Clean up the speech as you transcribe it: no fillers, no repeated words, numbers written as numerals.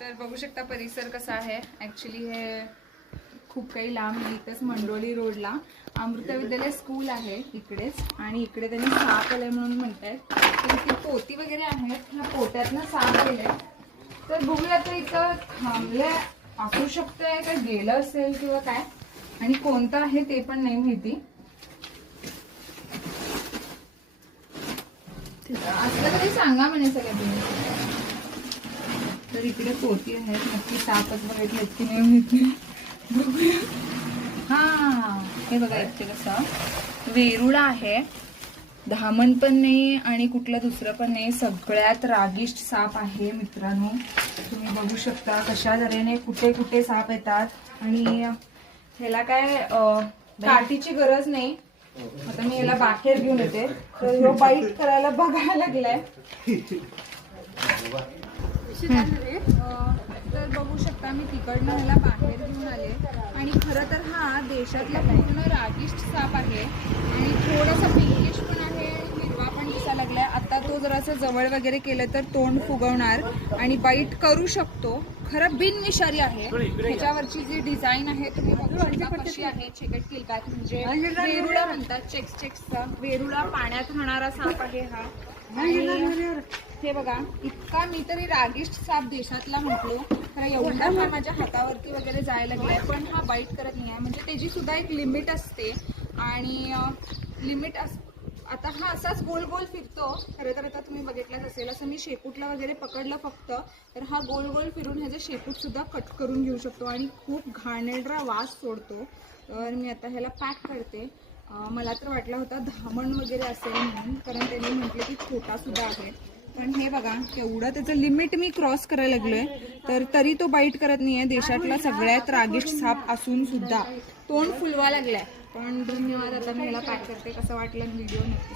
तर बघू शकता परिसर कसा आहे. ऍक्च्युली हे खूप काही लांब नाही, इथेच मंडोली रोडला अमृता विद्यालय स्कूल आहे इकडेच. आणि इकडे त्यांनी साप आले म्हणून म्हणतायत. तर इथे पोती वगैरे आहेत, ह्या पोत्यातनं साप आले. तर बघूया तर इथं थांबले असू शकतंय का गेलं असेल किंवा काय, आणि कोणतं आहे ते पण नाही माहिती. असलं तरी सांगा म्हणे सगळ्या तुम्ही. तर इकडे पोती आहेत, नक्की सापच बघितलेत की नाही माहिती. बघूया. हा हे बघा इथे कसं वेरुळा आहे, धामण पण नाही आणि कुठलं दुसरं पण नाही. सगळ्यात रागिष्ट साप आहे मित्रांनो. तुम्ही बघू शकता कशा तऱ्हेने कुठे कुठे साप येतात. आणि ह्याला काय काठीची गरज नाही. आता मी याला बाहेर घेऊन येते, तर ह्यो बाईट करायला बघायला लागलाय. तर बघू शकता मी तिकडनं ह्याला बाहेर घेऊन आले. आणि खरं तर हा देशातला पूर्ण रागिष्ट साप आहे आणि थोडासा पिंकिश पण आहे, हिरवा पण दिसायला लागलाय. आता तो जरासं जवळ वगैरे केलं तर तोंड फुगवणार आणि बाईट करू शकतो. खरं बिनविषारी आहे. ह्याच्यावरची जी डिझाईन आहे तुम्ही बघू शकता कशी आहे. चिकट किलकात म्हणजे वेरुळा म्हणतात, चेक्सचा वेरुळा. पाण्यात राहणारा साप आहे हा. आणि हे बघा इतका मी तरी रागिष्ट साप देशातला म्हटलो, तर एवढा हा माझ्या हातावरती वगैरे जायला लागलाय, पण हा बाईट करत नाही आहे. म्हणजे त्याची सुद्धा एक लिमिट असते. आणि लिमिट आता हा असाच गोल गोल फिरतो. खरं तर आता तुम्ही बघितलंच असेल, असं मी शेपूटला वगैरे पकडलं फक्त, तर हा गोल गोल फिरून ह्याचे शेपूट सुद्धा कट करून घेऊ शकतो आणि खूप घाणेरडा वास सोडतो. तर मी आता ह्याला पॅक करते. मला तर वाटलं होतं धामण वगैरे असेल म्हणून, कारण त्यांनी म्हटलं की छोटा सुद्धा आहे. पण हे बघा केवढं त्याचं लिमिट मी क्रॉस करायला लागलोय, तर तरी तो बाईट करत नाहीये. देशातला सगळ्यात रागिष्ट साप असून सुद्धा तोंड फुलवा लागलाय. पण धन्यवाद. आता मी ह्याला पॅक करते. कसं वाटलं व्हिडिओ नक्की.